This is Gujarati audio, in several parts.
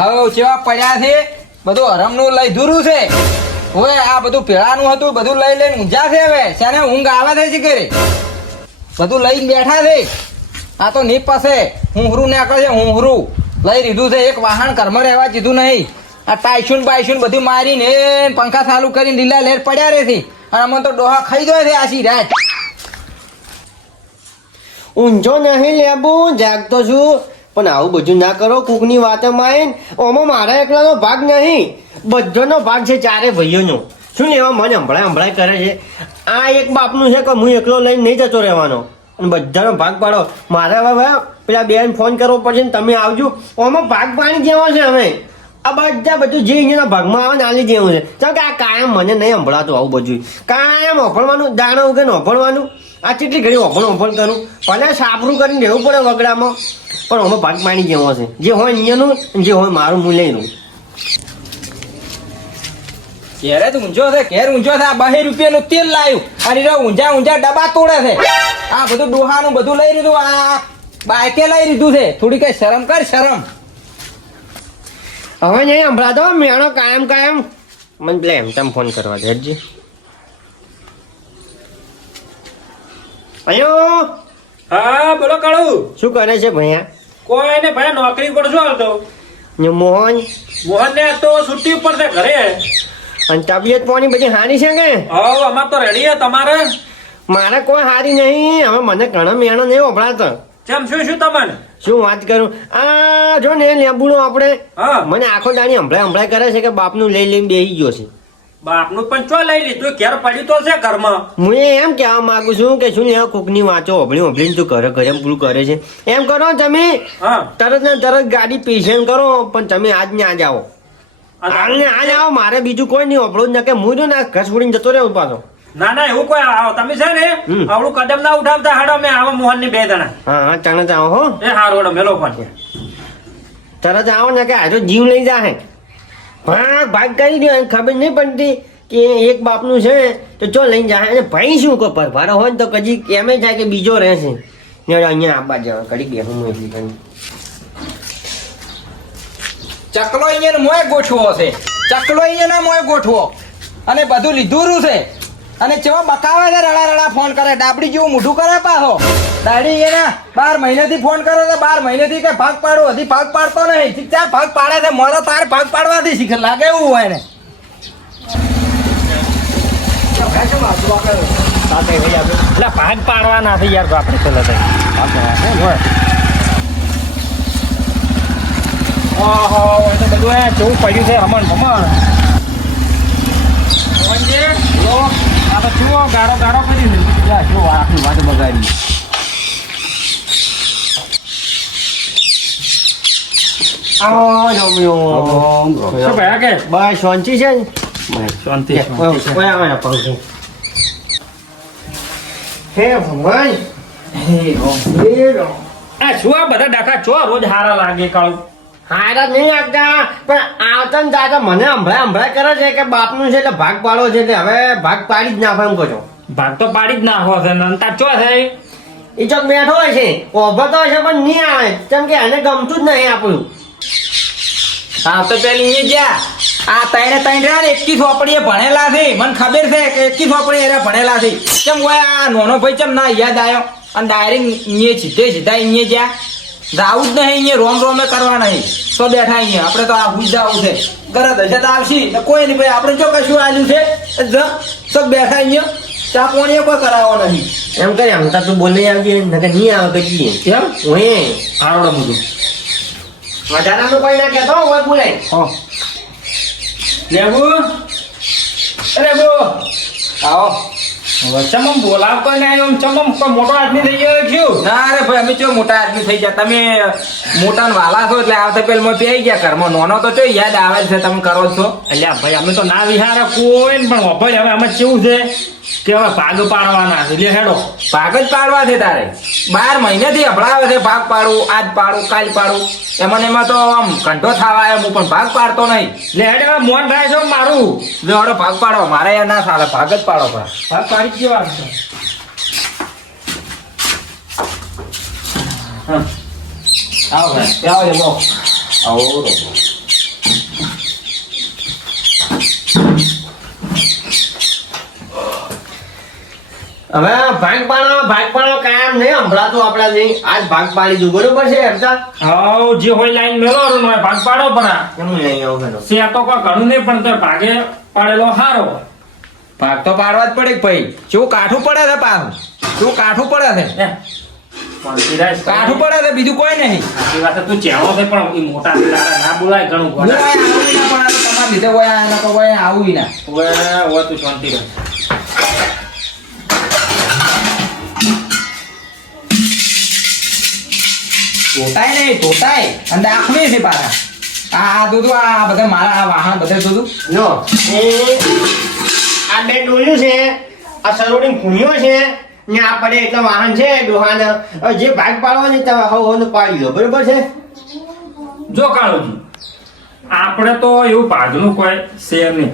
હવે ચેવા પડ્યા છે? બધું હરમનું લઈ ધૂરું છે. હવે આ બધું પેળાનું હતું, બધું લઈ લઈને ઊંઝા છે હવે. શાને ઊંઘ આવે છે શીખરે બધું લઈને બેઠા છે. આ તો નીપ પાસે હુંહરું નાખે છે, હુંહરું. લઈ લીધું છે. એક વાહન કર્મ રહેવા દીધું નહીં. આ ટાઈશુન બાઈશુન બધું મારીને પંખા ચાલુ કરીને લીલા લેર પડ્યા રહે છે અને અમને તો ડોહા ખાઈ જાય છે આશી રાત. ઊંઝો નહીં લેબું, જાગતો છું. પણ આવું બધું ના કરો, કુકની વાતમાં આવીને ઓમાં મારા એકલાનો ભાગ નહીં. બધાનો ભાગ છે ચારે ભાઈઓનો. શું એવા મને હંભળાય હંભળાય કરે છે? આ એક બાપનું છે કે હું એકલો લઈને નહીં જતો રહેવાનો. અને બધાનો ભાગ પાડો. મારે હવે પેલા બેન ફોન કરવો પડશે ને તમે આવજો. ઓમાં ભાગ પાણી જેવો છે અમે આ બધા બધું જે અહીંયાના ભાગમાં આવે ને આલી જેવું છે. ચાલ કે આ કાયમ મને નહીં સંભળાતું આવું બધું. કાયમ ઓફળવાનું દાણો ઉગે ઓફળવાનું આ કેટલી ઘડી ઓફળ ઓફળ કરું? ભલે સાપરું કરીને રહેવું પડે વગડામાં. પણ અમે ભાગ પાણી જેવો છે જે હોય અહીંયાનું જે હોય મારું હું લઈ લઉં. ઘેરે તો ઊંઝો છે ઘેર ઊંઝો છે. આ બહે રૂપિયાનું તેલ લાવ્યું અને એ ઊંઝા ઊંઝા ડબ્બા તોડે છે. આ બધું ડોહાનું બધું લઈ લીધું. આ બાઈકે લઈ લીધું છે. થોડી કઈ શરમ કર શરમ. હવે નહીં સંભળાતો મેણો કાયમ કાયમ. મને પેલા એમ તેમ ફોન કરવા દે હજી અયો. હા બોલો કાળુ. શું કરે છે ભૈયા? કોઈ ને ભાઈ નોકરી પર શું આવતો? ને મોહન? મોહન ને તો છુટ્ટી ઉપર છે ઘરે. અને તબિયત પાણી બધી હારી છે કે? હવે અમાર તો રેડી તમારે? મારે કોઈ હારી નહીં. હવે મને ઘણા મેણો નહીં વપરાતો. કેમ શું શું તમને? શું વાત કરું? આ જો ને લેબુનો આપણે. મને આખો દાણી હંભળાય હંભળાય કરે છે કે બાપનું લઈ લઈને બેસી ગયો છે. બાપનું પણ ચો લઈ લીધું? ઘેર પડ્યું તો છે ઘરમાં. હું એમ કહેવા માંગુ છું કે શું યાર કોકની વાંચો ઓભળી ઓભળીને તું ઘરે ઘરે પૂરું કરે છે. એમ કરો તમે તરત ને તરત ગાડી પેશન કરો પણ તમે આજ ને આજ આવો. હાલ ને આજ આવો મારે બીજું કોઈ નહીં ઓભળું ના કે હું જો ને ઘર છોડીને જતો રહ્યો પાછો. ના ના એવું કોઈ આવો. તમે છે ને આવડું કદમ ના ઉઠાવતા હાડો મેં આવો મોહનની બે જણા. હા હા તરત આવો હો. એ હારો મેલો ફોન. તરત આવો ને કે આજો જીવ લઈ જાહે. ભાગ ભાગ કરી દો ખબર નહીં પડતી કે એક બાપનું છે તો ચો લઈને જાય. અને ભાઈ શું કો પરભારો હોય ને તો કજી એમ થાય કે બીજો રહેશે. અહીંયા આબા જવા કડી બેહું હું એટલી ઘણી. ચકલો અહીંયા મોય ગોઠવો છે. ચકલો અહીંયા મોય ગોઠવો. અને બધું લીધું છે. અને ચેવા બકાવે છે, રડા રડા ફોન કરે. ડાબડી જેવું મોઢું કરે પાછો. દાડી એને બાર મહિનેથી ફોન કરે તો બાર મહિનેથી કે ભાગ પાડો, હજી ભાગ પાડતો નહીં. ચીચા ભાગ પાડે છે મારો તાર ભાગ પાડવાથી શીખે. લાગે એવું હોય ને. એટલે ભાગ પાડવા નથી યાર આપણે પેલા ઓહો, એ તો બધું જેવું પડ્યું છે રમણ ભમણ શાંતિ છે હે ભગવાન હે. આ શું બધા ડાકા છો રોજ હારા લાગે કાળું હારા નહીં આપતા. પણ આવતા ને જાતા મને હંભળાય હંભળાય કરે છે કે બાપનું છે એટલે ભાગ પાડવો છે એટલે હવે ભાગ પાડી જ નાખો એમ કહો છો. ભાગ તો પાડી જ નાખો છે નંતા ચો છે? એ ચોક બેઠો હોય છે ઓભરતો તો છે પણ નહીં આવે. કેમ કે એને ગમતું જ નહીં આપણું. હા તો પેલી અહીંયા ગયા. આ ત્રણે ત્રણ રહ્યા ને એકથી ભણેલા છે. મને ખબર છે કે એકથી સોપડી એને ભણેલા છે. કેમ હોય આ નોનો ભાઈ ચમ ના યાદ આવ્યો? અને ડાયરેક્ટ અહીંયા સીધે સીધા અહીંયા ગયા. જાવું જ નહીં અહીંયા રોમ રોમે કરવા નહીં તો બેઠા અહીંયા. આપણે તો આ હુજ આવું છે. ગરજ હશે તો આવશી. ને કોઈ નહીં ભાઈ આપણે જો કશું આવ્યું છે તો બેઠા અહીંયા. ચા પાણી કોઈ કરાવો નહીં. એમ કરે આમ તો તું બોલી આવજે. નકર નહીં આવે કહીએ કેમ? ઓએ. હારોડો બધું. વધારાનું કોઈ ના કહેતો હોય બોલાય. હો. લેબુ. અરે બો આવો. ચમમ બોલાવ કોઈ ના એમ ચમમ કોઈ મોટો આદમી થઈ ગયો કયું ના રે ભાઈ અમે ચો મોટા આદમી થઈ ગયા? તમે મોટા વાલા છો એટલે આવતા પેલમાં પેઈ ગયા ઘરમાં. નોનો તો ચો યાદ આવે છે તમે કરો છો? એટલે ભાઈ અમે તો ના વિહારે કોઈ પણ હવે અમે કેવું છે કે હવે ભાગ પાડવાના છે. હેડો. ભાગ જ પાડવા છે તારે. બાર મહિનેથી હભળાવે છે ભાગ પાડું આજ પાડું કાલ પાડું એમાં એમાં તો આમ કંઠો થવા આવ્યો હું પણ ભાગ પાડતો નહીં. એટલે હેડે મોન થાય છે મારું. હડો ભાગ પાડો. મારે ના સારા ભાગ જ પાડો ભાગ ભાગ ગયો હવે ભાગ પાડો ભાગ પાડો કાયમ નહીં હમણાં આપડા નહીં. આજ ભાગ પાડી દઉં બરોબર છે હરતા હાઉ જે હોય લાઈન મેળો નો ભાગ પાડો પણ એનું નહીં આવું છે તો કોઈ ઘણું નહીં પણ તો ભાગે પાડેલો હારો ભાગ તો પાડવા જ પડે ભાઈ? શું કાઠું પડે છે પાછું. શું કાઠું પડે છે. હે. કાઠું પડે છે બીજું કોઈ નહીં. તું ચેણો છે પણ એ મોટા તારા ના બોલાય ઘણું ઘણું. આવું ના પણ તો તમારા લીધે હોય આ લોકો હોય આવું ના. હવે તું શાંતિ રહે તોતાય નહીં તોતાય અને દાખલી છે પાછા. આ દૂધ આ બધા મારા આ વાહન બધા દૂધ નો. એ આ બે ડોલ્યું છે આ સરોડી ખૂણ્યો છે ને આ પડે એટલે વાહન છે ડોહાને. હવે જે ભાગ પાડવાની તમે હવ હવ પાડી દો બરોબર છે? જો કાળુજી આપણે તો એવું ભાગનું કોઈ શેર નહીં.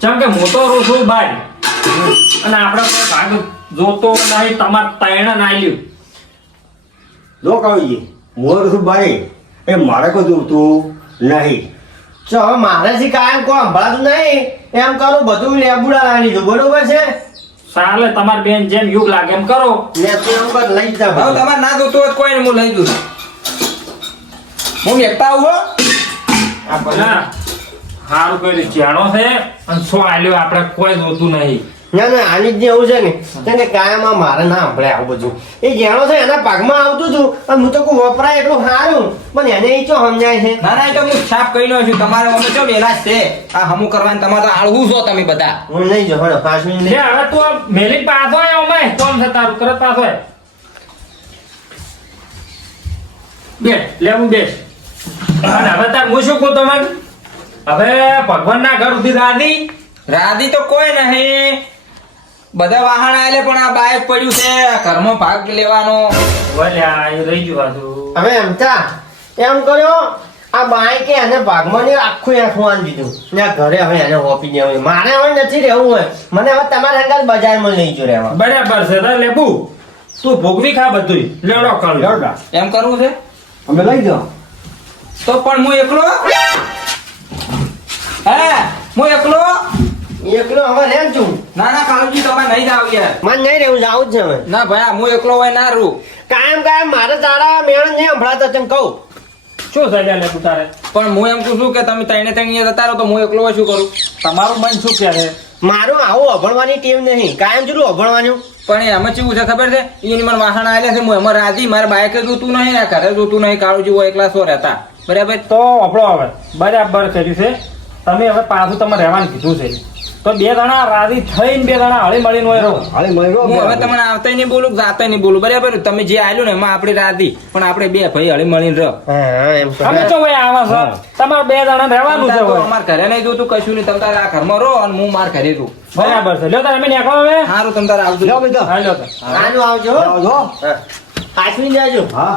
જેમ કે મોટો રોસો બાર. અને આપણે કોઈ ભાગ જોતો નહીં તમારે તૈણ ના લ્યું જો કવિજી મોર શું બાઈ એ મારે કોઈ જોતું નહીં. તો હવે મારાથી કાયમ કોઈ સંભળાતું નહીં એમ કરું બધું લેબુડા લાવી દીધું બરોબર છે? સાલે તમાર બેન જેમ યુગ લાગે એમ કરો. લે તું એમ કર લઈ જા હવે તમારે ના જોતું હોય તો કોઈ હું લઈ દઉં હું એકતા આવું હો. આ બધા હારું સારું કર્યું ચેણો છે. અને સો આલ્યો આપણે કોઈ જોતું નહીં. ના ના આની જ એવું છે ને. કેમ કાયમ આ મારે ના સંભળે આવું બધું. એ જેણો છે એના ભાગમાં આવતું હતું અને હું તો કોઈ વપરાય એટલું સારું. પણ એને એ ચો સમજાય છે? ના ના એ તો હું છાપ કહી નો છું. તમારે અમે ચો વેલા છે. આ હમું કરવાનું તમારે તો આળવું છો તમે બધા. હું નહીં જો મિનિટ લે નહીં. હવે તું આ મેલી પાછો આવ્યો અમે તો છે તારું કરત પાછો બે લેવું બેસ. હવે તાર હું શું કહું તમને? હવે ભગવાનના ઘર સુધી રાધી રાધી તો કોઈ નહીં. બધા વાહન આલે પણ આ બાઇક પડ્યું છે. ઘરમાં ભાગ લેવાનો. વલ્યા એ રહી ગયું પાછું હવે એમ તા એમ કર્યો આ બાઈ કે એને ભાગમાં ને આખું આખું આન દીધું. ને ઘરે હવે એને ઓપી દેવું મારે હવે નથી રહેવું હોય. મને હવે તમારા અંગાત બજારમાં લઈ જો રહેવા. બરાબર છે તાર લેબુ. તું ભોગવી ખા બધું લેવડો કર લેવડા. એમ કરવું છે? અમે લઈ જાઓ. તો પણ હું એકલો? હે? હું એકલો? એકલો હવે રેમ છું ના ના કાલુજી તમે નહીં જાવ યાર મને નહીં રહેવું જાવું જ છે હવે. ના ભાઈ હું એકલો હોય ના રૂ કાયમ કાયમ મારે તારા મેળ નહીં સંભળાતા તને કહું. શું થઈ ગયા લેબુ તારે? પણ હું એમ કહું છું કે તમે ત્રણે ત્રણ અહીંયા જતા રહો તો હું એકલો હોય શું કરું? તમારું મન શું કહે છે? મારું આવું અભણવાની ટીમ નહીં. કાયમ જેટલું અભણવાનું? પણ એમાં કેવું છે ખબર છે? એની મને વાહન આવેલા છે હું એમાં રાજી મારે બાઇકે જોતું નહીં આ ઘરે જોતું નહીં કાળુજી હોય એકલા સો રહેતા. બરાબર? તો આપણો હવે બરાબર કર્યું છે. તમે હવે પાછું તમારે રહેવાનું કીધું છે. તો બે જણા રાજી થઈને બે જણા હળી મળીને હોય રહો. હળી મળી હું હવે તમને આવતા નહીં બોલું જાતાય નહીં બોલું. બરાબર? તમે જે આલ્યું ને એમાં આપણે રાજી. પણ આપણે બે ભાઈ હળી મળીને રહો અમે તો હોય આવા છે. તમારે બે જણા રહેવાનું છે અમારે ઘરે નહીં જોતું કશું નહીં. તમે તારે આ ઘરમાં રહો અને હું માર ઘરે રહું બરાબર છે. લ્યો તારે અમે નેકો હવે. સારું તમે તારે આવજો. લ્યો બેટા. હા લ્યો તાર. આવજો. આવજો. હા. જાજો હા.